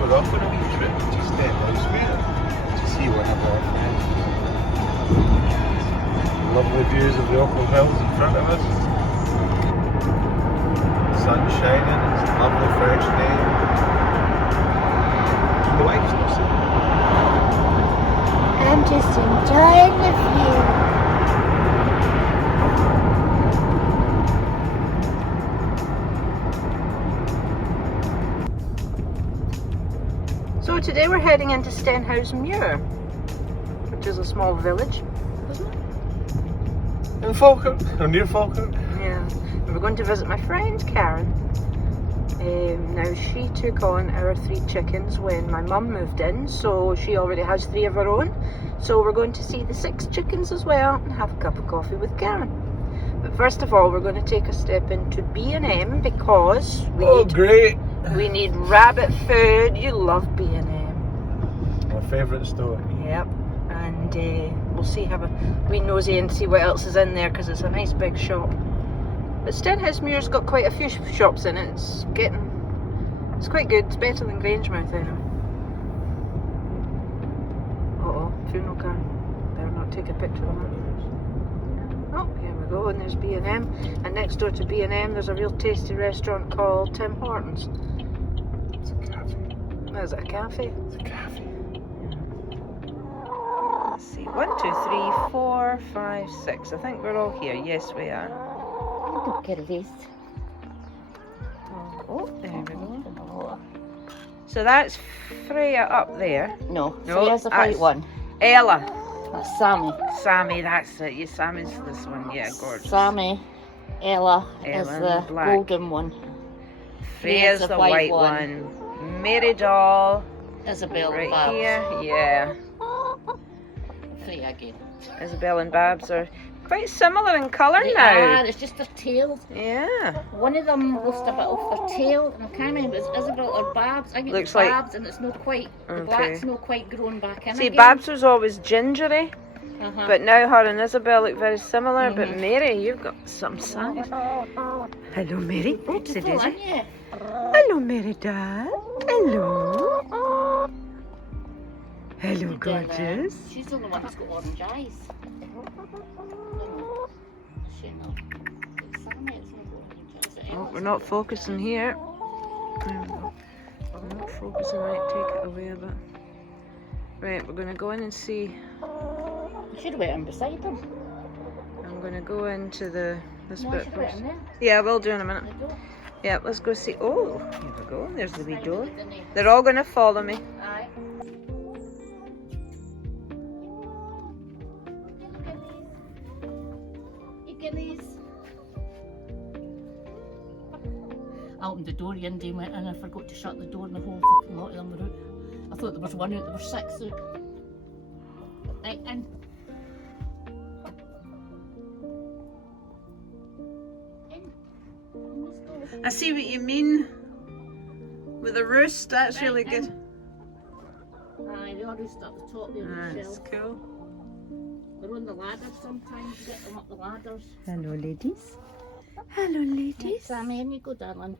we're off on a wee trip to Stenhousemuir to see one of our friends. Lovely views of the Ochil Hills in front of us. Sun shining, it's a lovely fresh day. The wife's not sitting. I'm just enjoying the view. So today we're heading into Stenhousemuir, which is a small village, isn't it? In Falkirk, or near Falkirk. Yeah. We're going to visit my friend Karen. Now she took on our 3 chickens when my mum moved in, so she already has 3 of her own. So we're going to see the 6 chickens as well and have a cup of coffee with Karen. But first of all, we're going to take a step into B&M because we need rabbit food. You love B&M. My favourite store. Yep. And we'll see, have a wee nosy and see what else is in there because it's a nice big shop. But Stenhousemuir's got quite a few shops in it. It's quite good. It's better than Grangemouth anyway. Uh-oh, funeral car. Better not take a picture of it. Oh, here we go, and there's B&M. And next door to B&M there's a real tasty restaurant called Tim Hortons. It's a cafe. Is it a cafe? It's a cafe. Let's see, 1, 2, 3, 4, 5, 6. I think we're all here. Yes, we are. Look at this. Oh, there we go. So that's Freya up there. No, No, Freya's the white that's- one. Ella. That's Sammy. Sammy, that's it. Yeah, Sammy's this one. Yeah, gorgeous. Sammy. Ella is Ella, the black. golden one. Freya's the white one. Mary Doll. Isabel Right and Babs. here. Yeah. Freya again. Isabel and Babs are quite similar in colour They now. are, it's just their tails. Yeah. One of them lost a bit off their tail, and I can't remember if it's Isabel or Babs. I think Looks it's like- Babs, and it's not quite, the Okay. black's not quite grown back in See, again. Babs was always gingery, Uh-huh. but now her and Isabel look very similar. But Mary, you've got some size. Hello, Mary. Oh, Say full, Daisy. aren't you? Hello, Mary Dad. Hello. Hello, gorgeous. She's the only one that's got orange eyes. She not. Sammy, it's not got orange eyes. Oh, we're not focusing here. There we go. We're not focusing, right? Take it away a bit. Right, we're going to go in and see. You should have went in beside them. I'm going to go into this No, I bit should have went first. in there. Yeah, we'll do in a minute. There you go. Yeah, let's go see. Oh, here we go. There's the wee door. Didn't he? They're all going to follow me. Aye. You guineas. I opened the door yesterday and went in and I forgot to shut the door and the whole fucking lot of them were out. I thought there was one out, there were 6 out. Right in. I see what you mean with the roost. That's really good. Aye, they all roost at the top there on the That's shelf. cool. They're on the ladders sometimes, get them up the ladders. Hello, ladies. Hello, ladies. Sammy, in you go, darling.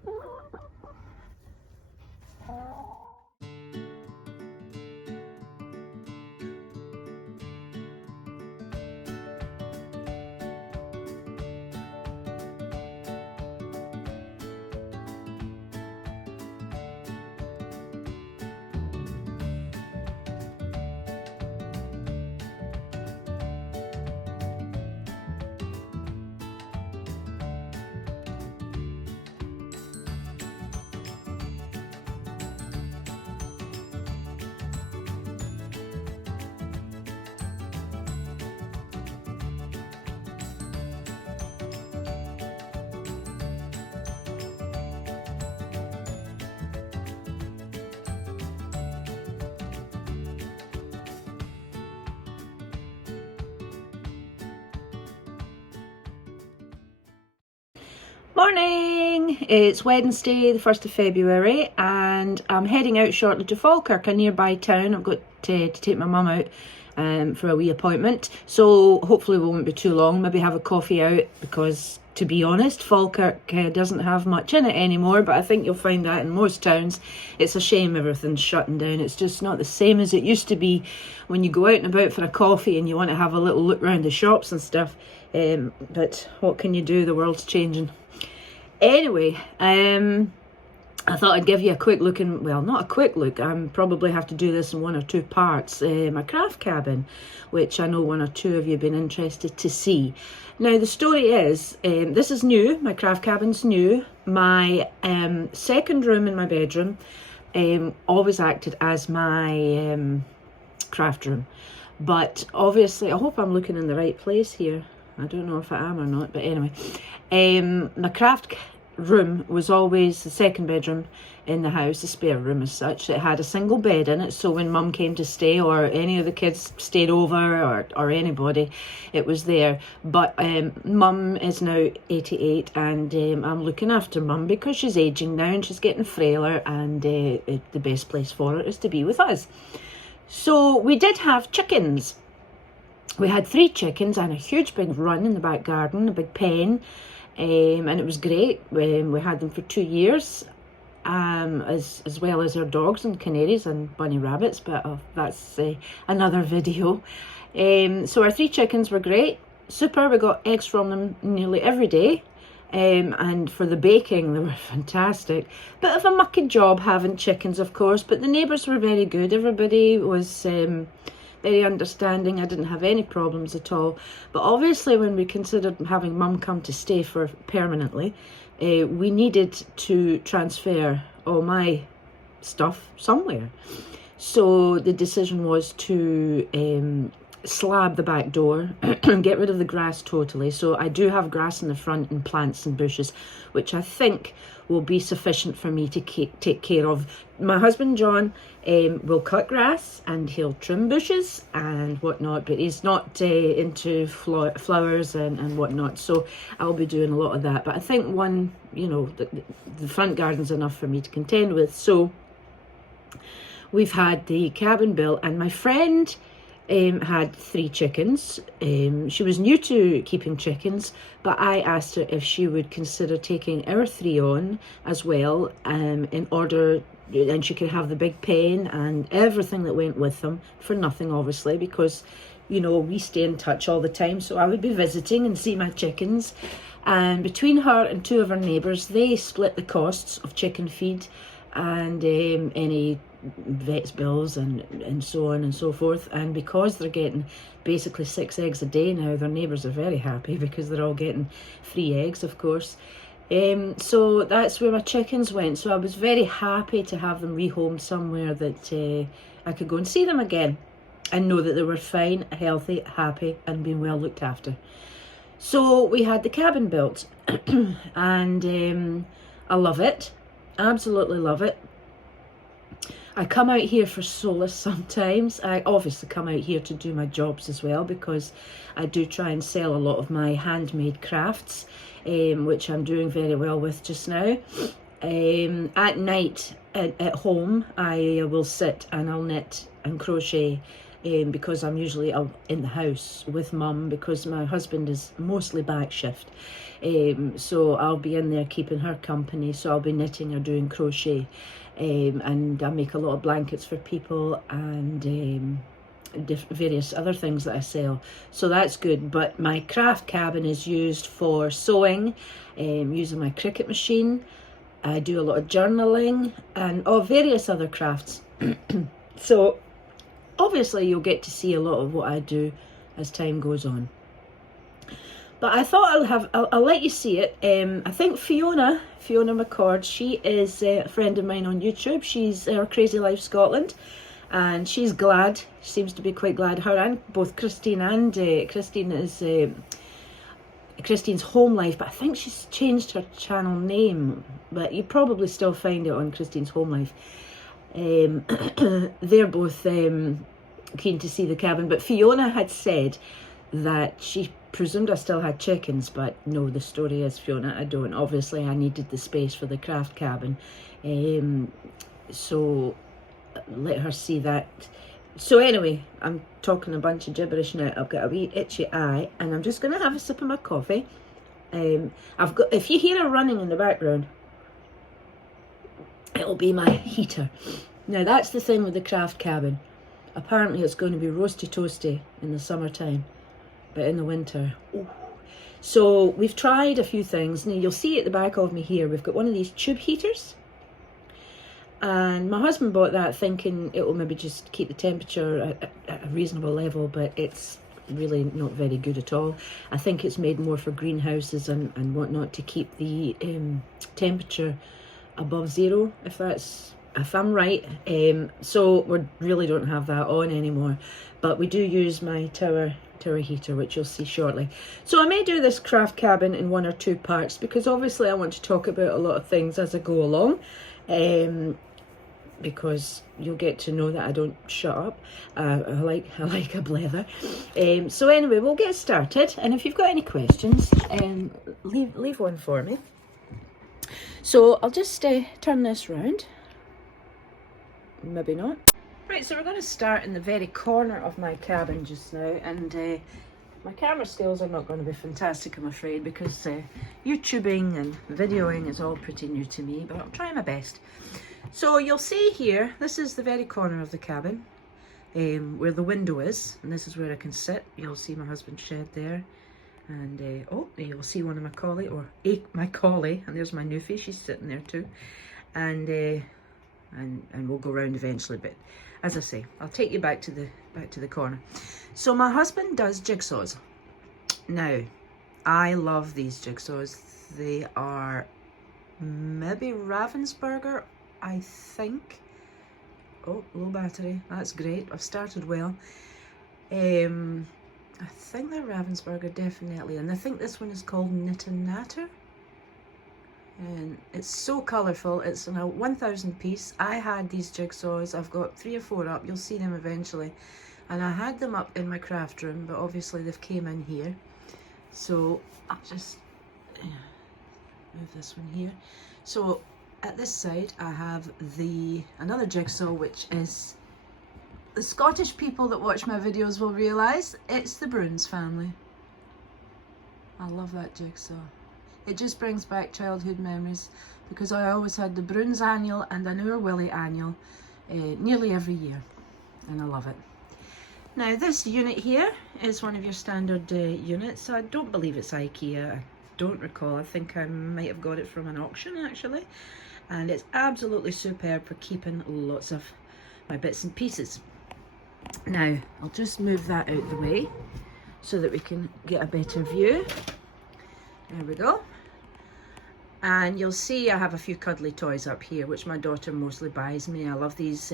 Morning! It's Wednesday, the 1st of February, and I'm heading out shortly to Falkirk, a nearby town. I've got to take my mum out for a wee appointment, so hopefully we won't be too long. Maybe have a coffee out because to be honest. Falkirk doesn't have much in it anymore, but I think you'll find that in most towns. It's a shame everything's shutting down. It's just not the same as it used to be when you go out and about for a coffee and you want to have a little look around the shops and stuff. But what can you do? The world's changing. Anyway, I thought I'd give you a quick look in, well, not a quick look, I probably have to do this in 1 or 2 parts, my craft cabin, which I know 1 or 2 of you have been interested to see. Now the story is, this is new, my craft cabin's new. My second room in my bedroom always acted as my craft room. But obviously, I hope I'm looking in the right place here. I don't know if I am or not, but anyway. My craft room was always the second bedroom in the house, a spare room as such. It had a single bed in it, so when Mum came to stay or any of the kids stayed over or anybody, it was there. But Mum is now 88 and I'm looking after Mum because she's aging now and she's getting frailer, and the best place for her is to be with us. So we did have chickens. We had 3 chickens and a huge big run in the back garden, a big pen. And it was great. We had them for 2 years, as well as our dogs and canaries and bunny rabbits, but that's another video. So our 3 chickens were great, super. We got eggs from them nearly every day, and for the baking they were fantastic. Bit of a mucky job having chickens, of course, but the neighbours were very good. Everybody was very understanding. I didn't have any problems at all. But obviously when we considered having Mum come to stay for permanently, we needed to transfer all my stuff somewhere. So the decision was to slab the back door and get rid of the grass totally. So I do have grass in the front and plants and bushes, which I think will be sufficient for me to take care of. My husband John will cut grass and he'll trim bushes and whatnot, but he's not into flowers and whatnot, so I'll be doing a lot of that. But I think the front garden's enough for me to contend with. So we've had the cabin built, and my friend had 3 chickens. She was new to keeping chickens, but I asked her if she would consider taking our 3 on as well, in order, and she could have the big pen and everything that went with them for nothing, obviously, because we stay in touch all the time. So I would be visiting and see my chickens, and between her and 2 of her neighbours, they split the costs of chicken feed and any vet's bills and so on and so forth. And because they're getting basically 6 eggs a day now, their neighbours are very happy because they're all getting free eggs, of course. So that's where my chickens went. So I was very happy to have them rehomed somewhere that I could go and see them again and know that they were fine, healthy, happy and being well looked after. So we had the cabin built and I love it, absolutely love it. I come out here for solace sometimes. I obviously come out here to do my jobs as well, because I do try and sell a lot of my handmade crafts, which I'm doing very well with just now. At night at home, I will sit and I'll knit and crochet, because I'm usually in the house with Mum, because my husband is mostly back shift. So I'll be in there keeping her company, so I'll be knitting or doing crochet. And I make a lot of blankets for people and various other things that I sell, so that's good. But my craft cabin is used for sewing, using my Cricut machine. I do a lot of journaling and various other crafts. So obviously you'll get to see a lot of what I do as time goes on. But I thought I'll let you see it. I think Fiona McCord, she is a friend of mine on YouTube. She's our Crazy Life Scotland, and she's glad. She seems to be quite glad. Her and both Christine and Christine is Christine's Home Life, but I think she's changed her channel name. But you probably still find it on Christine's Home Life. They're both keen to see the cabin. But Fiona had said that she presumed I still had chickens, but no, the story is, Fiona, I don't. Obviously I needed the space for the craft cabin, so let her see that. So anyway, I'm talking a bunch of gibberish now. I've got a wee itchy eye and I'm just going to have a sip of my coffee I've got, if you hear a running in the background, it'll be my heater. Now that's the thing with the Craft cabin. Apparently it's going to be roasty toasty in the summertime, but in the winter, ooh. So we've tried a few things. Now you'll see at the back of me here, we've got one of these tube heaters. And my husband bought that thinking it will maybe just keep the temperature at a reasonable level, but it's really not very good at all. I think it's made more for greenhouses and whatnot to keep the temperature above 0, if I'm right. So we really don't have that on anymore, but we do use my tower heater, which you'll see shortly. So I may do this Craft cabin in 1 or 2 parts, because obviously I want to talk about a lot of things as I go along. Because you'll get to know that I don't shut up. I like a blather. So anyway, we'll get started, and if you've got any questions, leave one for me. So I'll just turn this round. Maybe not. Right, so we're going to start in the very corner of my cabin just now, and my camera skills are not going to be fantastic, I'm afraid, because YouTubing and videoing is all pretty new to me, but I'll try my best. So you'll see here, this is the very corner of the cabin, where the window is, and this is where I can sit. You'll see my husband's shed there, and oh, you'll see one of my collie, my collie, and there's my Newfie, she's sitting there too, and we'll go round eventually. But as I say, I'll take you back to the corner. So my husband does jigsaws. Now, I love these jigsaws. They are maybe Ravensburger, I think. Oh, low battery. That's great. I've started well. I think they're Ravensburger, definitely. And I think this one is called Knit and Natter. And it's so colourful. It's a 1,000 piece. I had these jigsaws. I've got 3 or 4 up. You'll see them eventually. And I had them up in my craft room, but obviously they've came in here. So I'll just move this one here. So at this side I have another jigsaw, which is, the Scottish people that watch my videos will realise, it's the Bruins family. I love that jigsaw. It just brings back childhood memories, because I always had the Bruins annual and an Our Willie annual nearly every year, and I love it. Now this unit here is one of your standard units. I don't believe it's IKEA. I don't recall. I think I might have got it from an auction actually, and it's absolutely superb for keeping lots of my bits and pieces. Now I'll just move that out the way so that we can get a better view. There we go. And you'll see I have a few cuddly toys up here, which my daughter mostly buys me. I love these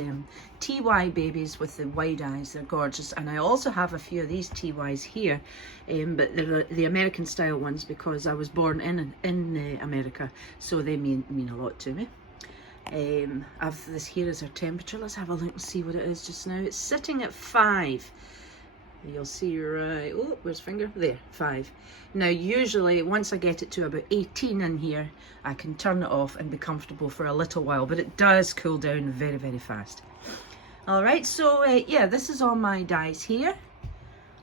TY babies with the wide eyes. They're gorgeous. And I also have a few of these TYs here, but they're the American style ones, because I was born in America, so they mean a lot to me. This here is our temperature. Let's have a look and see what it is just now. It's sitting at 5. You'll see right, oh, where's finger? There, 5. Now usually once I get it to about 18 in here, I can turn it off and be comfortable for a little while, but it does cool down very, very fast. Alright, so yeah, this is all my dies here,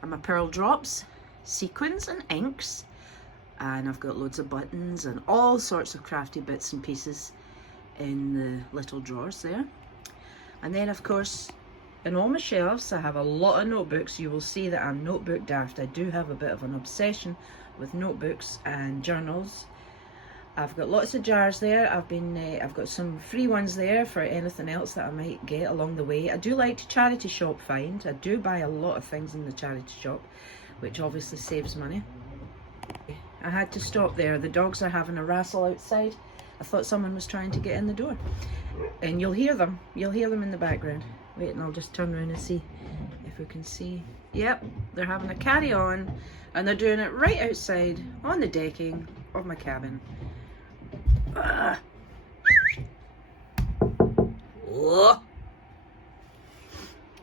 and my pearl drops, sequins and inks, and I've got loads of buttons and all sorts of crafty bits and pieces in the little drawers there. And then of course, in all my shelves I have a lot of notebooks. You will see that I'm notebook daft. I do have a bit of an obsession with notebooks and journals. I've got lots of jars there. I've got some free ones there for anything else that I might get along the way. I do like to charity shop find. I do buy a lot of things in the charity shop, which obviously saves money. I had to stop there. The dogs are having a wrestle outside. I thought someone was trying to get in the door, and you'll hear them in the background. Wait, and I'll just turn around and see if we can see. Yep, they're having a carry on, and they're doing it right outside on the decking of my cabin.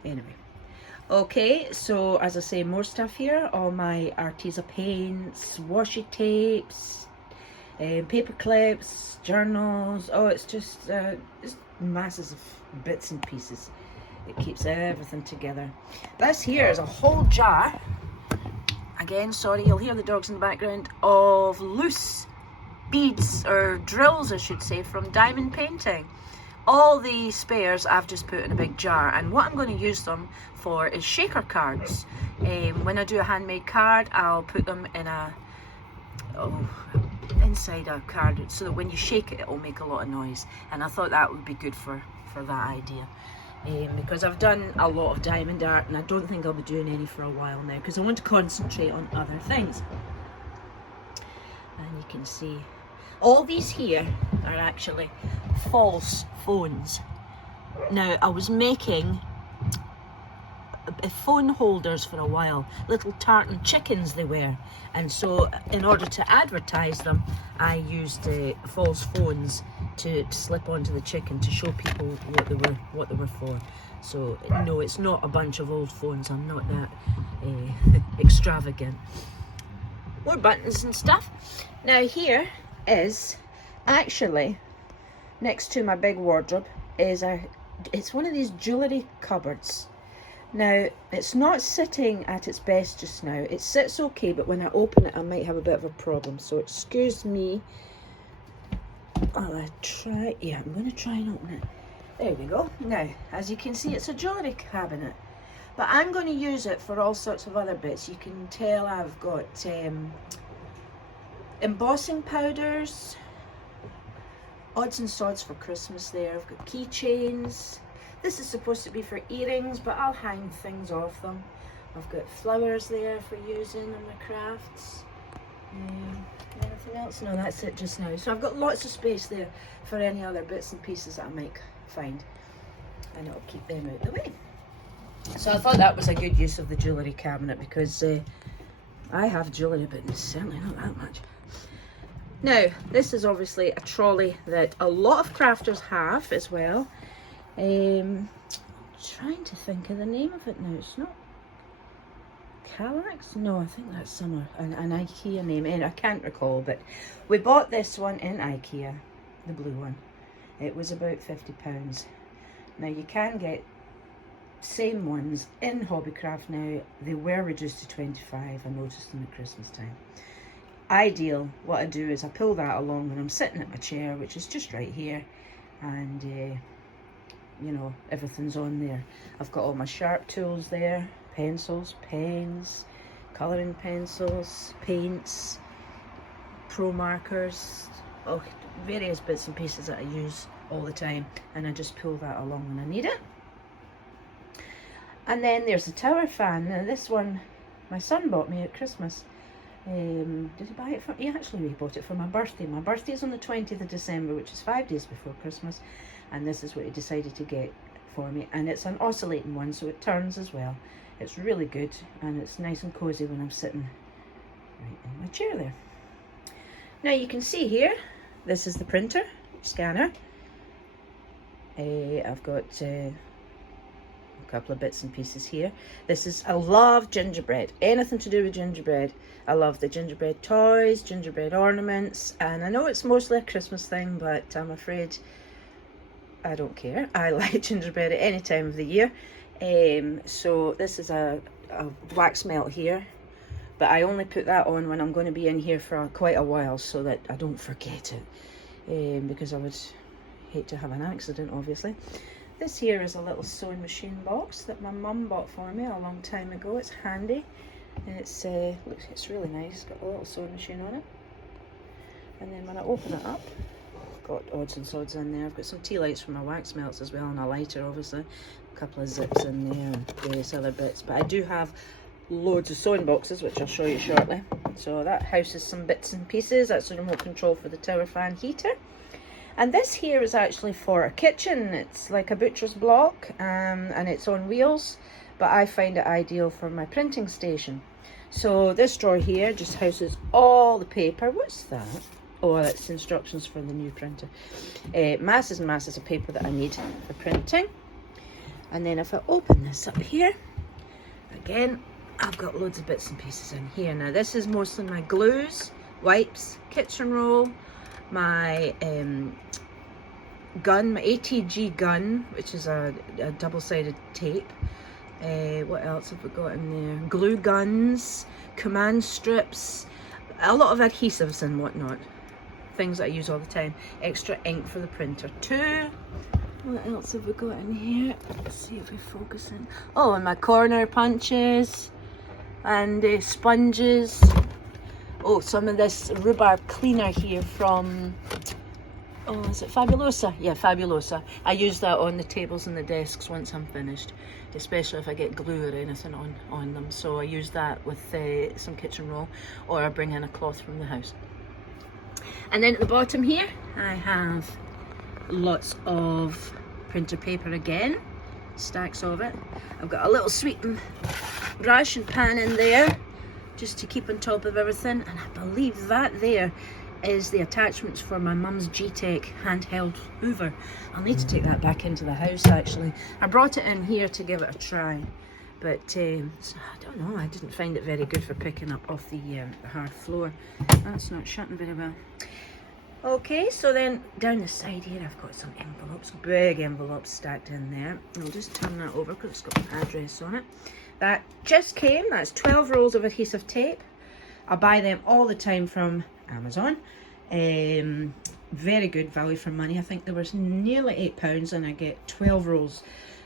Anyway, okay, so as I say, more stuff here. All my Arteza paints, washi tapes, paper clips, journals. Oh, it's just it's masses of bits and pieces. It keeps everything together. This here is a whole jar. again, sorry, you'll hear the dogs in the background, of loose beads, or drills I should say, from diamond painting. All the spares I've just put in a big jar, and what I'm going to use them for is shaker cards. When I do a handmade card, I'll put them in inside a card so that when you shake it, it'll make a lot of noise, and I thought that would be good for that idea. Because I've done a lot of diamond art, and I don't think I'll be doing any for a while now, because I want to concentrate on other things. And you can see all these here are actually false phones. Now, I was making phone holders for a while, little tartan chickens they were, and so in order to advertise them, I used false phones to slip onto the chicken to show people what they were for. So no, it's not a bunch of old phones. I'm not that extravagant. More buttons and stuff. Now here is actually next to my big wardrobe is it's one of these jewellery cupboards. Now, it's not sitting at its best just now. It sits okay, but when I open it, I might have a bit of a problem. So excuse me. I'm going to try and open it. There we go. Now, as you can see, it's a jewellery cabinet. But I'm going to use it for all sorts of other bits. You can tell I've got embossing powders, odds and sods for Christmas there. I've got keychains. This is supposed to be for earrings, but I'll hang things off them. I've got flowers there for using in my crafts. Anything else? No, that's it just now. So I've got lots of space there for any other bits and pieces that I might find, and it'll keep them out the way. So I thought that was a good use of the jewellery cabinet, because I have jewellery, but certainly not that much. Now, this is obviously a trolley that a lot of crafters have as well. I'm trying to think of the name of it now. It's not Kallax? No, I think that's an IKEA name. I can't recall, but we bought this one in IKEA, the blue one. It was about £50. Now you can get same ones in Hobbycraft now. They were reduced to 25. I noticed them at Christmas time. Ideal, what I do is I pull that along when I'm sitting at my chair, which is just right here, and you know, everything's on there. I've got all my sharp tools there, pencils, pens, colouring pencils, paints, pro markers, various bits and pieces that I use all the time, and I just pull that along when I need it. And then there's the tower fan. Now this one my son bought me at Christmas. Did he buy it for? He actually bought it for my birthday. My birthday is on the 20th of December, which is 5 days before Christmas, and this is what he decided to get for me. And it's an oscillating one, so it turns as well. It's really good, and it's nice and cozy when I'm sitting right in my chair there. Now you can see here, this is the printer, scanner. I've got a couple of bits and pieces here. I love gingerbread, anything to do with gingerbread. I love the gingerbread toys, gingerbread ornaments, and I know it's mostly a Christmas thing, but I'm afraid I don't care. I like gingerbread at any time of the year. So this is a wax melt here, but I only put that on when I'm going to be in here for quite a while so that I don't forget it, because I would hate to have an accident, obviously. This here is a little sewing machine box that my mum bought for me a long time ago. It's handy, and it's really nice. It's got a little sewing machine on it. And then when I open it up, I've got odds and sods in there. I've got some tea lights for my wax melts as well, and a lighter obviously. A couple of zips in there and various other bits. But I do have loads of sewing boxes, which I'll show you shortly. So that houses some bits and pieces. That's the remote control for the tower fan heater. And this here is actually for a kitchen. It's like a butcher's block, and it's on wheels, but I find it ideal for my printing station. So this drawer here just houses all the paper. What's that? Oh, that's instructions for the new printer. Masses and masses of paper that I need for printing. And then if I open this up here, again, I've got loads of bits and pieces in here. Now this is mostly my glues, wipes, kitchen roll, my gun, my ATG gun, which is a double-sided tape, What else have we got in there? Glue guns, command strips, a lot of adhesives and whatnot. Things that I use all the time. Extra ink for the printer too. What else have we got in here? Let's see if we focus in. Oh, and my corner punches and sponges. Oh, some of this rhubarb cleaner here from, oh, is it Fabulosa? Yeah, Fabulosa. I use that on the tables and the desks once I'm finished, especially if I get glue or anything on them. So I use that with some kitchen roll, or I bring in a cloth from the house. And then at the bottom here, I have lots of printer paper again, stacks of it. I've got a little sweeping brush and pan in there, just to keep on top of everything. And I believe that there is the attachments for my mum's G-Tech handheld hoover. I'll need to take that back into the house actually. I brought it in here to give it a try, but I don't know, I didn't find it very good for picking up off the hard floor. That's not shutting very well. Okay, so then down the side here I've got some envelopes, big envelopes stacked in there. I'll just turn that over because it's got an address on it. That just came, that's 12 rolls of adhesive tape. I buy them all the time from Amazon. Very good value for money. I think there was nearly £8 and I get 12 rolls.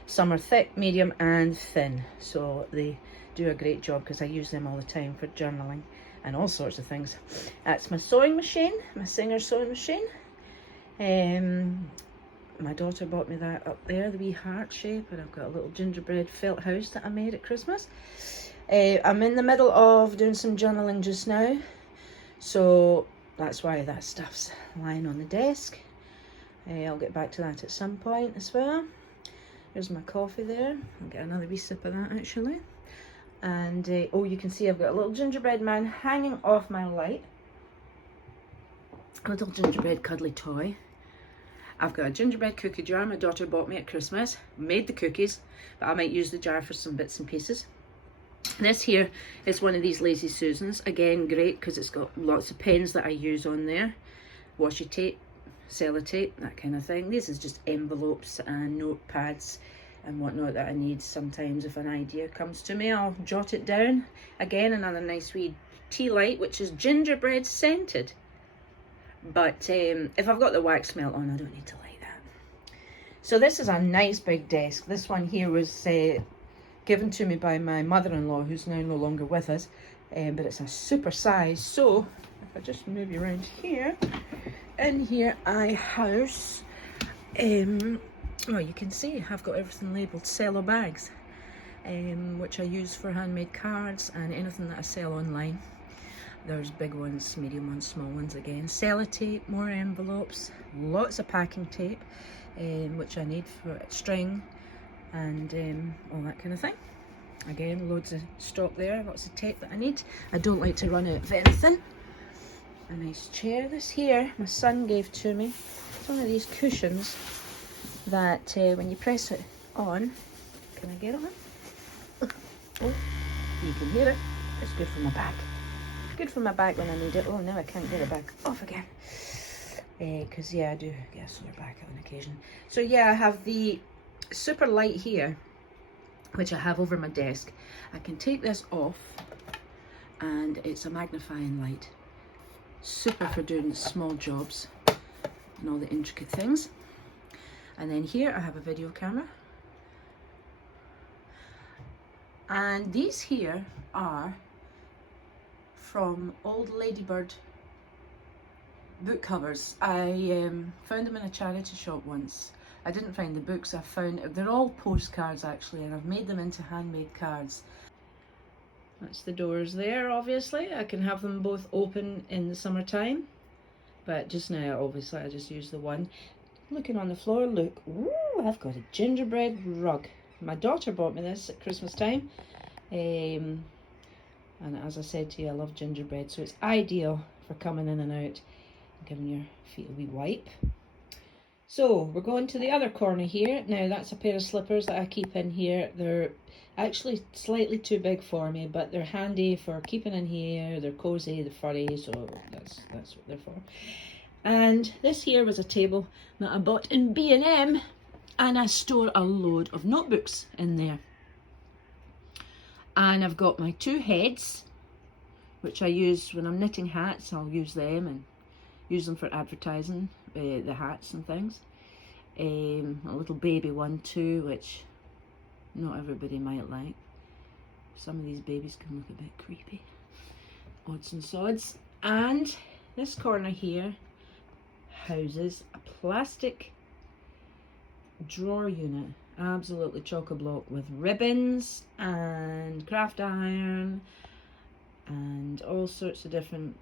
Some are thick, medium and thin. So they do a great job because I use them all the time for journaling and all sorts of things. That's my sewing machine, my Singer sewing machine. My daughter bought me that up there, the wee heart shape, and I've got a little gingerbread felt house that I made at Christmas. I'm in the middle of doing some journaling just now, so that's why that stuff's lying on the desk. I'll get back to that at some point as well. There's my coffee there. I'll get another wee sip of that actually. And oh, you can see I've got a little gingerbread man hanging off my light. A little gingerbread cuddly toy. I've got a gingerbread cookie jar my daughter bought me at Christmas. Made the cookies, but I might use the jar for some bits and pieces. This here is one of these Lazy Susans. Again, great because it's got lots of pens that I use on there. Washi tape, sellotape, that kind of thing. This is just envelopes and notepads and whatnot that I need sometimes. If an idea comes to me, I'll jot it down. Again, another nice wee tea light, which is gingerbread scented. But if I've got the wax melt on, I don't need to light that. So this is a nice big desk. This one here was given to me by my mother-in-law, who's now no longer with us, but it's a super size. So if I just move you around here, in here I house, well, you can see I've got everything labelled cello bags, which I use for handmade cards and anything that I sell online. There's big ones, medium ones, small ones again. Sellotape, more envelopes, lots of packing tape, which I need for string and all that kind of thing. Again, loads of stock there, lots of tape that I need. I don't like to run out of anything. A nice chair. This here, my son gave to me. It's one of these cushions that when you press it on, can I get on? Oh, you can hear it. It's good for my back. Good for my back when I need it. Oh, now I can't get it back off again. Because yeah, I do get a sore back on occasion. So yeah, I have the super light here, which I have over my desk. I can take this off and it's a magnifying light. Super for doing small jobs and all the intricate things. And then here I have a video camera. And these here are from old Ladybird book covers. I found them in a charity shop once. I didn't find the books, I found, they're all postcards actually, and I've made them into handmade cards. That's the doors there, obviously. I can have them both open in the summertime, but just now, obviously, I just use the one. Looking on the floor, look, ooh, I've got a gingerbread rug. My daughter bought me this at Christmas time. And as I said to you, I love gingerbread, so it's ideal for coming in and out and giving your feet a wee wipe. So we're going to the other corner here. Now that's a pair of slippers that I keep in here. They're actually slightly too big for me, but they're handy for keeping in here. They're cozy, they're furry, so that's what they're for. And this here was a table that I bought in B&M, and I store a load of notebooks in there. And I've got my 2 heads, which I use when I'm knitting hats. I'll use them and use them for advertising the hats and things. A little baby one too, which not everybody might like. Some of these babies can look a bit creepy. Odds and sods. And this corner here houses a plastic drawer unit, absolutely chock-a-block with ribbons and craft iron and all sorts of different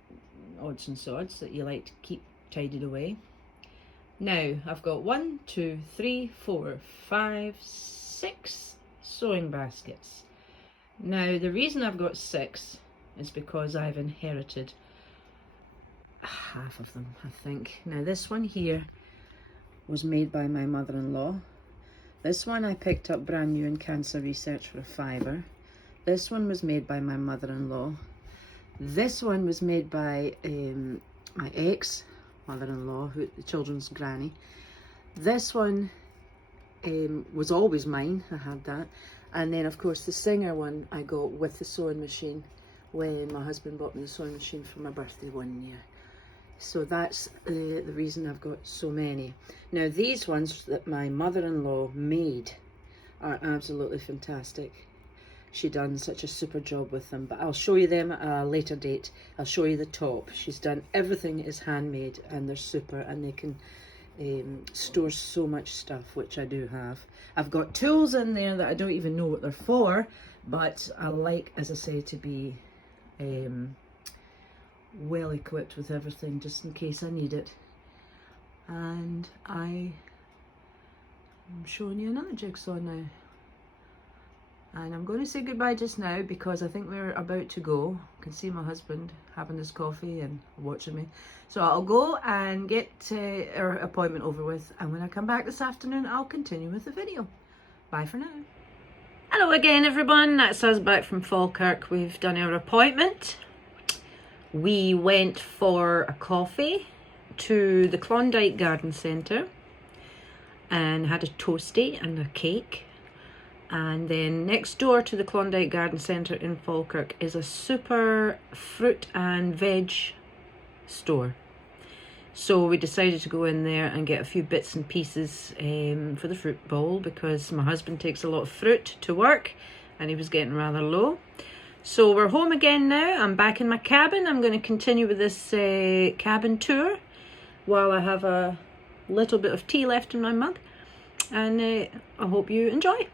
odds and sods that you like to keep tidied away. Now I've got 1, 2, 3, 4, 5, 6 sewing baskets. Now the reason I've got 6 is because I've inherited half of them, I think. Now this one here was made by my mother-in-law. This one I picked up brand new in Cancer Research for £5. This one was made by my mother-in-law. This one was made by my ex-mother-in-law, the children's granny. This one was always mine, I had that. And then of course the Singer one I got with the sewing machine when my husband bought me the sewing machine for my birthday one year. So that's the reason I've got so many. Now these ones that my mother-in-law made are absolutely fantastic. She done such a super job with them, but I'll show you them at a later date. I'll show you the top. She's done everything is handmade and they're super, and they can store so much stuff, which I do have. I've got tools in there that I don't even know what they're for, but I like, as I say, to be well equipped with everything just in case I need it. And I'm showing you another jigsaw now. And I'm going to say goodbye just now because I think we're about to go. You can see my husband having his coffee and watching me. So I'll go and get our appointment over with, and when I come back this afternoon I'll continue with the video. Bye for now. Hello again everyone, that's us back from Falkirk. We've done our appointment. We went for a coffee to the Klondike Garden Centre and had a toastie and a cake. And then next door to the Klondike Garden Centre in Falkirk is a super fruit and veg store. So we decided to go in there and get a few bits and pieces for the fruit bowl, because my husband takes a lot of fruit to work and he was getting rather low. So we're home again now. I'm back in my cabin. I'm going to continue with this cabin tour while I have a little bit of tea left in my mug, and I hope you enjoy.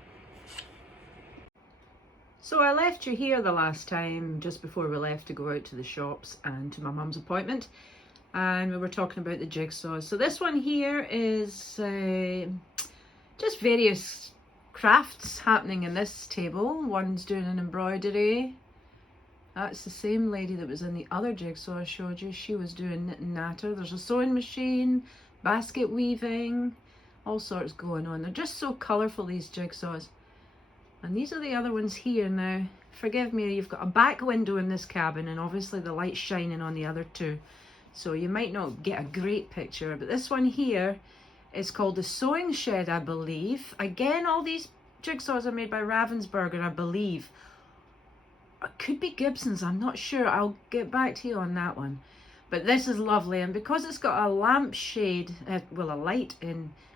So I left you here the last time, just before we left to go out to the shops and to my mum's appointment, and we were talking about the jigsaws. So this one here is just various crafts happening in this table. One's doing an embroidery. That's the same lady that was in the other jigsaw I showed you. She was doing knit and natter. There's a sewing machine, basket weaving, all sorts going on. They're just so colourful, these jigsaws. And these are the other ones here now. Forgive me, you've got a back window in this cabin and obviously the light's shining on the other two. So you might not get a great picture, but this one here is called the Sewing Shed, I believe. Again, all these jigsaws are made by Ravensburger, I believe. It could be Gibson's, I'm not sure. I'll get back to you on that one. But this is lovely, and because it's got a lampshade, well, a light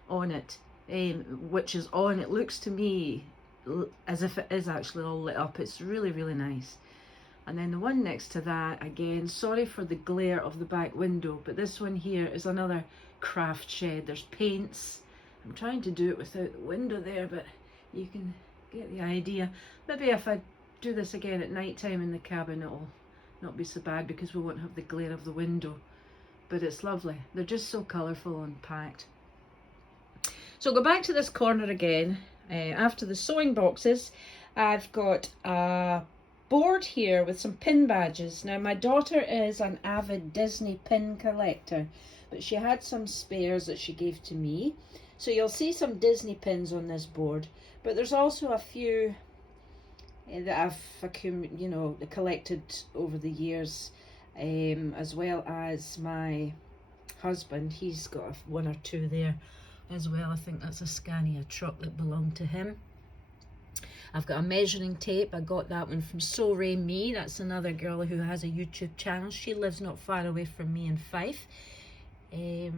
on it, which is on, it looks to me as if it is actually all lit up. It's really, really nice. And then the one next to that, again, sorry for the glare of the back window, but this one here is another craft shed. There's paints. I'm trying to do it without the window there, but you can get the idea. Maybe if I do this again at night time in the cabin, it'll not be so bad because we won't have the glare of the window. But it's lovely. They're just so colourful and packed. So go back to this corner again. After the sewing boxes, I've got a board here with some pin badges. Now my daughter is an avid Disney pin collector, but she had some spares that she gave to me. So you'll see some Disney pins on this board, but there's also a few that I've collected over the years, as well as my husband. He's got one or two there as well. I think that's a Scania truck that belonged to him. I've got a measuring tape. I got that one from So Ray Me. That's another girl who has a YouTube channel. She lives not far away from me in Fife. We've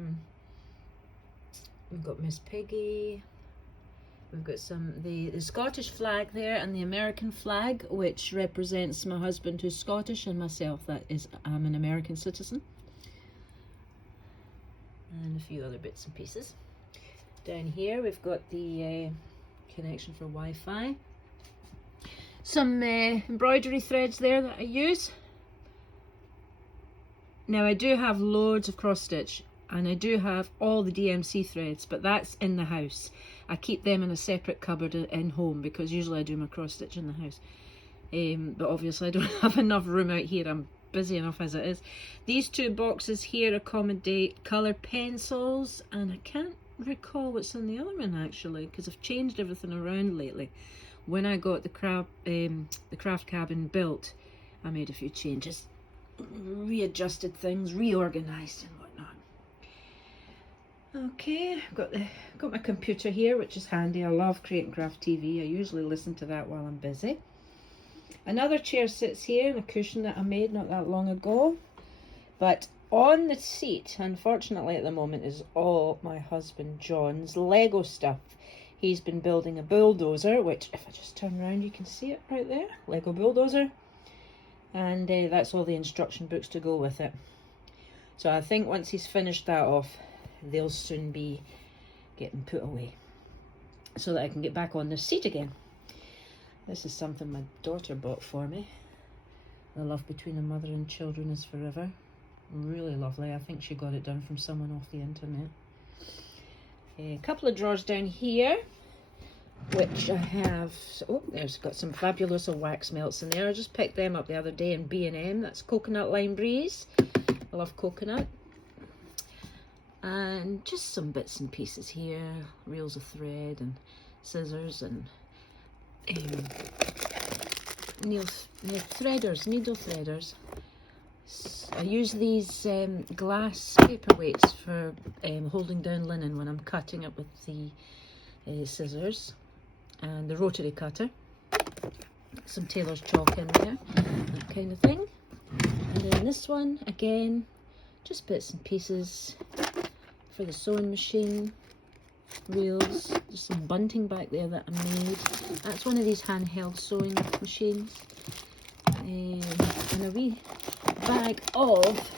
got Miss Piggy. We've got the Scottish flag there and the American flag, which represents my husband who's Scottish and myself, that is, I'm an American citizen. And a few other bits and pieces. Down here we've got the connection for Wi-Fi. Some embroidery threads there that I use. Now I do have loads of cross stitch and I do have all the DMC threads, but that's in the house. I keep them in a separate cupboard in home because usually I do my cross stitch in the house. But obviously I don't have enough room out here. I'm busy enough as it is. These two boxes here accommodate colour pencils, and I can't recall what's in the other one actually because I've changed everything around lately. When I got the craft cabin built, I made a few changes, readjusted things, reorganised and whatnot. Okay, I've got my computer here, which is handy. I love Cradt and Craft TV. I usually listen to that while I'm busy. Another chair sits here, and a cushion that I made not that long ago. But on the seat, unfortunately at the moment, is all my husband John's Lego stuff. He's been building a bulldozer, which if I just turn around you can see it right there. Lego bulldozer. And that's all the instruction books to go with it. So I think once he's finished that off, they'll soon be getting put away so that I can get back on the seat again. This is something my daughter bought for me. The love between a mother and children is forever. Really lovely. I think she got it done from someone off the internet. A couple of drawers down here, which I have. Oh, there's got some fabulous wax melts in there. I just picked them up the other day in B&M. That's Coconut Lime Breeze. I love coconut. And just some bits and pieces here, reels of thread and scissors and needle threaders. I use these glass paperweights for holding down linen when I'm cutting it with the scissors, and the rotary cutter. Some tailor's chalk in there, that kind of thing. And then this one, again, just bits and pieces for the sewing machine, reels. There's some bunting back there that I made. That's one of these handheld sewing machines. And a wee bag of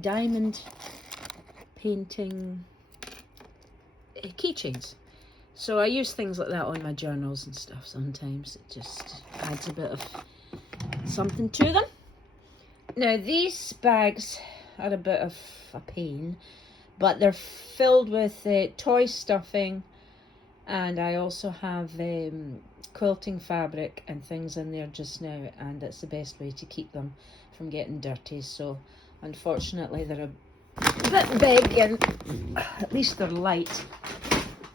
diamond painting keychains. So I use things like that on my journals and stuff sometimes. It just adds a bit of something to them. Now these bags are a bit of a pain, but they're filled with toy stuffing, and I also have quilting fabric and things in there just now, and it's the best way to keep them from getting dirty. So unfortunately they're a bit big, and at least they're light,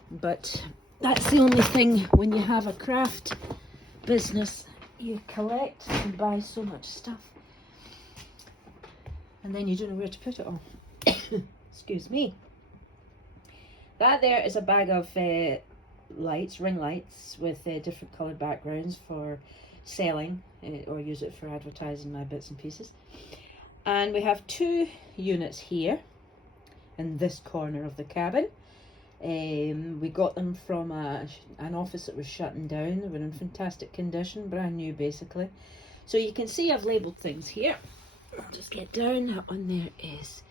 but that's the only thing when you have a craft business. You collect and buy so much stuff, and then you don't know where to put it all. Excuse me. That there is a bag of lights, ring lights, with different coloured backgrounds for selling, or use it for advertising my bits and pieces. And we have two units here in this corner of the cabin. We got them from an office that was shutting down. They were in fantastic condition, brand new basically. So you can see I've labelled things here. I'll just get down. On there is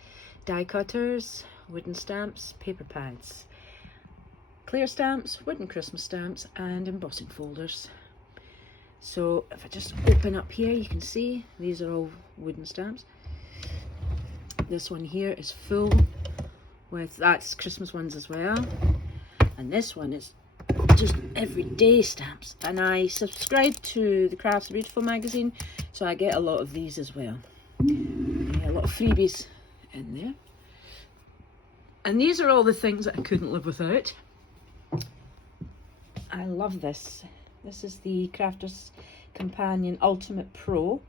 die cutters, wooden stamps, paper pads, clear stamps, wooden Christmas stamps, and embossing folders. So if I just open up here, you can see these are all wooden stamps. This one here is full with, that's Christmas ones as well, and this one is just everyday stamps. And I subscribe to the Crafts Beautiful magazine, so I get a lot of these as well. A lot of freebies in there. And these are all the things that I couldn't live without. I love this. This is the Crafter's Companion Ultimate Pro,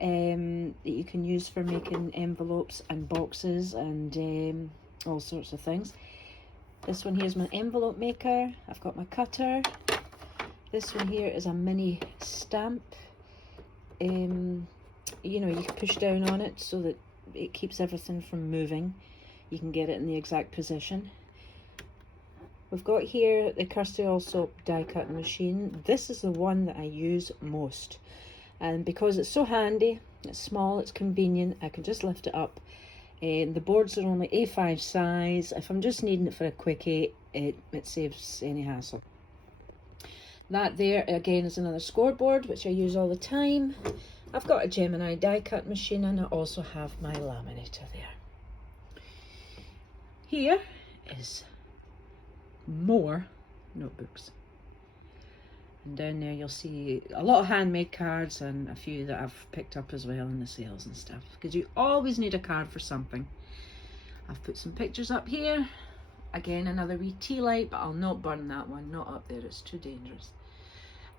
that you can use for making envelopes and boxes and all sorts of things. This one here is my envelope maker. I've got my cutter. This one here is a mini stamp. You know, you can push down on it so that it keeps everything from moving. You can get it in the exact position. We've got here the Kirsty Allsopp die cut machine. This is the one that I use most, and because it's so handy, it's small, it's convenient, I can just lift it up. And the boards are only A5 size. If I'm just needing it for a quickie, it saves any hassle. That there again is another scoreboard which I use all the time. I've got a Gemini die cut machine, and I also have my laminator there. Here is more notebooks, and down there you'll see a lot of handmade cards and a few that I've picked up as well in the sales and stuff, because you always need a card for something. I've put some pictures up here. Again, another wee tea light, but I'll not burn that one, not up there, it's too dangerous.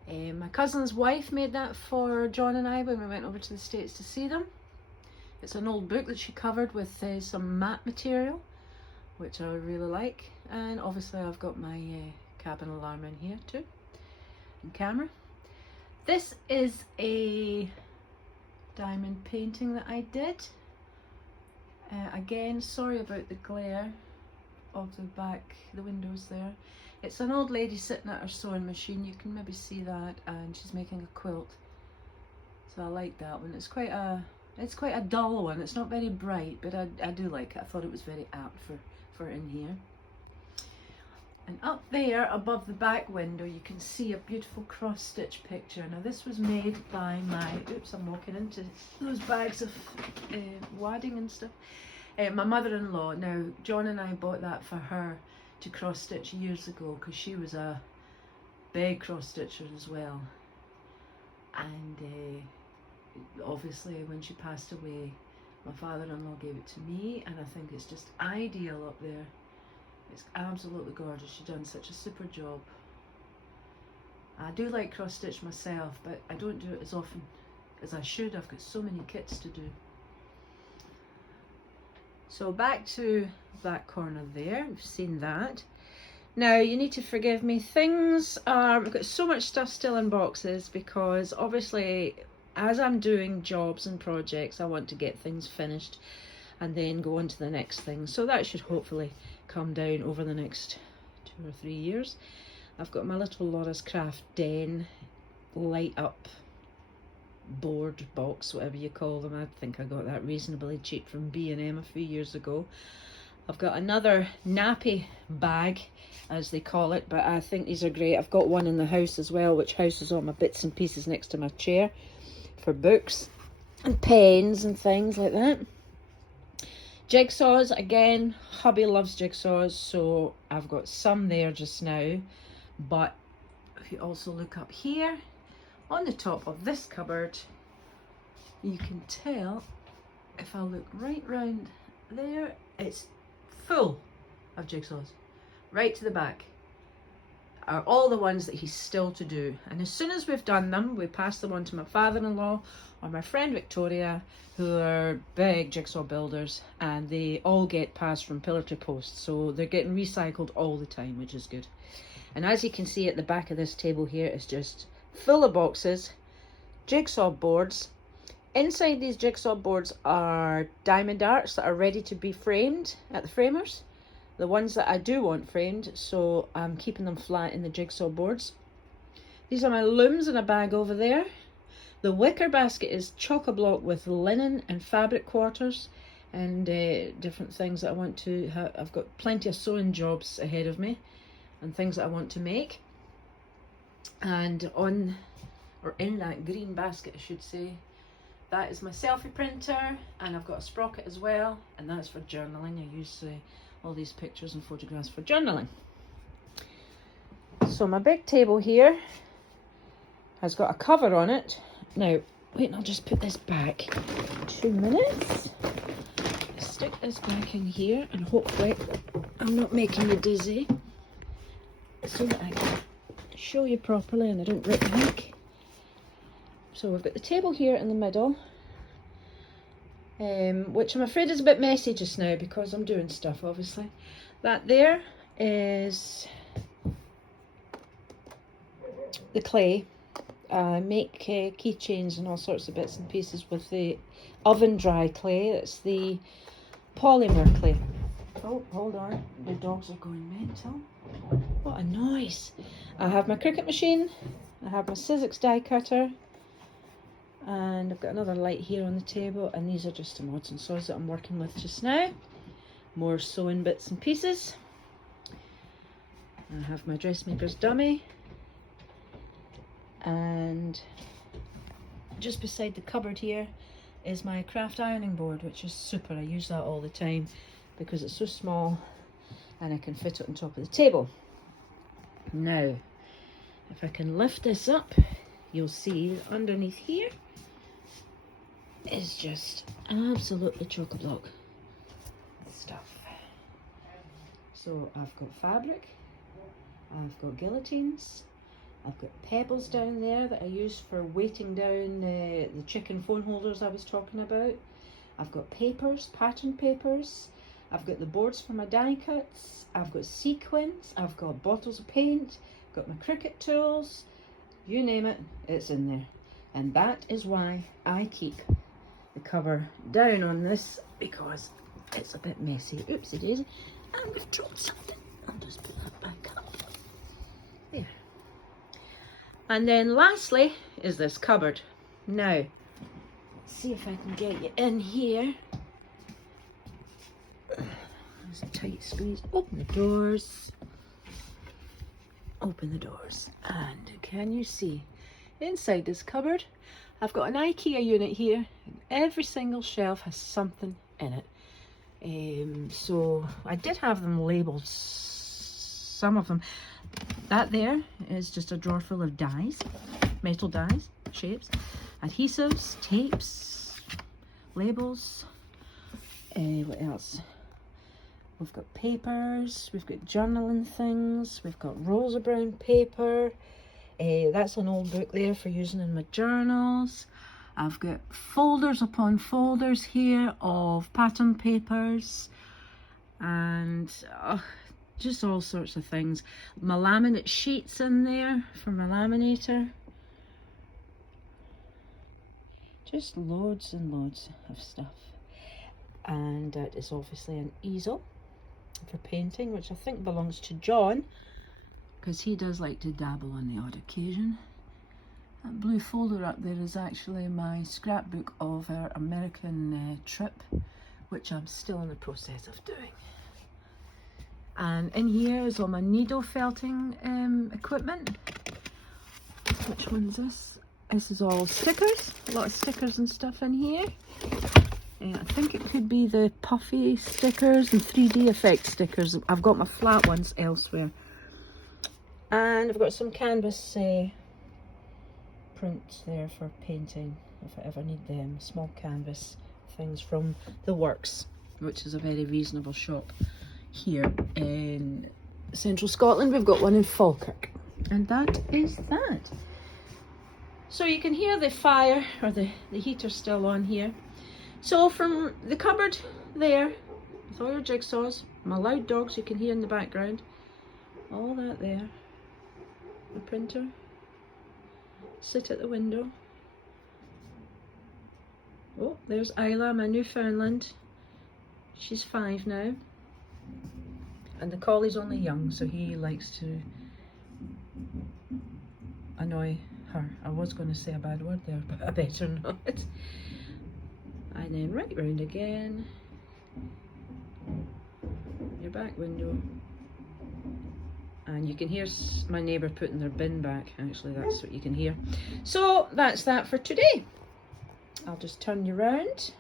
My cousin's wife made that for John and I when we went over to the States to see them. It's an old book that she covered with some matte material, which I really like. And obviously I've got my cabin alarm in here too, and camera. This is a diamond painting that I did. Again, sorry about the glare of the windows there. It's an old lady sitting at her sewing machine. You can maybe see that, and she's making a quilt. So I like that one. It's quite a dull one. It's not very bright, but I do like it. I thought it was very apt for in here. And up there above the back window you can see a beautiful cross stitch picture. Now this was made by oops, I'm walking into those bags of wadding and stuff. My mother-in-law. Now John and I bought that for her to cross stitch years ago, because she was a big cross stitcher as well, and obviously when she passed away my father-in-law gave it to me, and I think it's just ideal up there. It's absolutely gorgeous. She's done such a super job. I do like cross stitch myself, but I don't do it as often as I should. I've got so many kits to do. So back to that corner there, we've seen that. Now you need to forgive me, we've got so much stuff still in boxes, because obviously as I'm doing jobs and projects I want to get things finished and then go on to the next thing. So that should hopefully come down over the next 2 or 3 years. I've got my little Laura's Craft Den light up board box, whatever you call them. I think I got that reasonably cheap from B&M a few years ago. I've got another nappy bag, as they call it, but I think these are great. I've got one in the house as well, which houses all my bits and pieces next to my chair for books and pens and things like that. Jigsaws, again, hubby loves jigsaws, so I've got some there just now. But if you also look up here on the top of this cupboard, you can tell, if I look right round there, it's full of jigsaws. Right to the back are all the ones that he's still to do, and as soon as we've done them we pass them on to my father-in-law or my friend Victoria, who are big jigsaw builders, and they all get passed from pillar to post, so they're getting recycled all the time, which is good. And as you can see at the back of this table here is just full of boxes, jigsaw boards. Inside these jigsaw boards are diamond darts that are ready to be framed at the framers. The ones that I do want framed, so I'm keeping them flat in the jigsaw boards. These are my looms in a bag over there. The wicker basket is chock-a-block with linen and fabric quarters and different things that I want to have. I've got plenty of sewing jobs ahead of me and things that I want to make. And in that green basket, I should say, that is my selfie printer, and I've got a sprocket as well, and that's for journaling. I use all these pictures and photographs for journaling. So my big table here has got a cover on it. Now, wait, I'll just put this back 2 minutes. Stick this back in here, and hopefully I'm not making you dizzy, so that I can show you properly and I don't break the mic. So we've got the table here in the middle, which I'm afraid is a bit messy just now because I'm doing stuff, obviously. That there is the clay. I make keychains and all sorts of bits and pieces with the oven dry clay. It's the polymer clay. Oh, hold on. The dogs are going mental. What a noise. I have my Cricut machine. I have my Sizzix die cutter. And I've got another light here on the table. And these are just some odds and sods that I'm working with just now. More sewing bits and pieces. I have my dressmaker's dummy. And just beside the cupboard here is my Craft ironing board, which is super. I use that all the time because it's so small and I can fit it on top of the table. Now, if I can lift this up, you'll see that underneath here is just absolutely chock-a-block stuff. So I've got fabric, I've got guillotines, I've got pebbles down there that I use for weighting down the chicken phone holders I was talking about. I've got papers, pattern papers. I've got the boards for my die cuts. I've got sequins. I've got bottles of paint. Got my Cricut tools. You name it, it's in there. And that is why I keep the cover down on this, because it's a bit messy. Oopsie daisy. I'm going to drop something. I'll just put that back up. There. And then lastly is this cupboard. Now, see if I can get you in here. There's a tight squeeze. Open the doors. Open the doors. And can you see inside this cupboard? I've got an IKEA unit here. And every single shelf has something in it. So I did have them labelled, some of them. That there is just a drawer full of dies, metal dies, shapes, adhesives, tapes, labels. What else? We've got papers, we've got journaling things, we've got rolls of brown paper. That's an old book there for using in my journals. I've got folders upon folders here of pattern papers and just all sorts of things. My laminate sheets in there for my laminator. Just loads and loads of stuff. And that is obviously an easel for painting, which I think belongs to John, because he does like to dabble on the odd occasion. That blue folder up there is actually my scrapbook of our American trip, which I'm still in the process of doing. And in here is all my needle felting equipment. Which one's this? This is all stickers, a lot of stickers and stuff in here. I think it could be the puffy stickers and 3D effect stickers. I've got my flat ones elsewhere. And I've got some canvas prints there for painting, if I ever need them. Small canvas things from The Works, which is a very reasonable shop here in central Scotland. We've got one in Falkirk. And that is that. So you can hear the fire, or the heater still on here. So from the cupboard there, with all your jigsaws, my loud dogs you can hear in the background, all that there, the printer, sit at the window. Oh, there's Isla, my Newfoundland. She's 5 now. And the collie's only young, so he likes to annoy her. I was going to say a bad word there, but I better not. And then right round again, your back window, and you can hear my neighbour putting their bin back. Actually, that's what you can hear. So that's that for today. I'll just turn you round.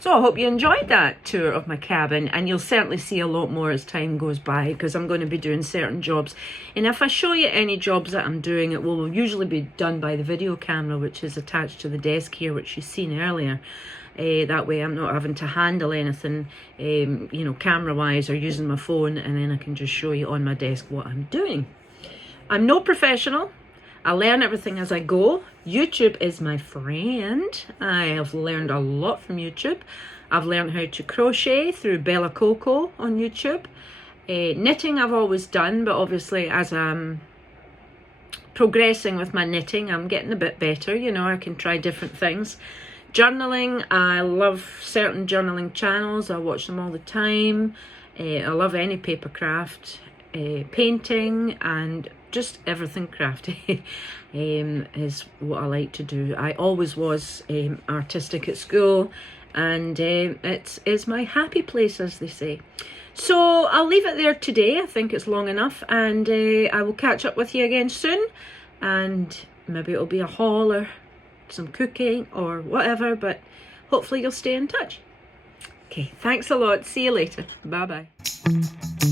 So I hope you enjoyed that tour of my cabin, and you'll certainly see a lot more as time goes by, because I'm going to be doing certain jobs. And if I show you any jobs that I'm doing, it will usually be done by the video camera, which is attached to the desk here, which you've seen earlier. That way I'm not having to handle anything, you know, camera-wise, or using my phone, and then I can just show you on my desk what I'm doing. I'm no professional. I learn everything as I go. YouTube is my friend. I have learned a lot from YouTube. I've learned how to crochet through Bella Coco on YouTube. Knitting I've always done, but obviously as I'm progressing with my knitting, I'm getting a bit better, you know, I can try different things. Journaling, I love certain journaling channels, I watch them all the time. I love any paper craft, painting, and just everything crafty is what I like to do. I always was artistic at school, and it's my happy place, as they say. So I'll leave it there today. I think it's long enough, and I will catch up with you again soon, and maybe it'll be a haul or some cooking or whatever, but hopefully you'll stay in touch. Okay, thanks a lot. See you later. Bye bye.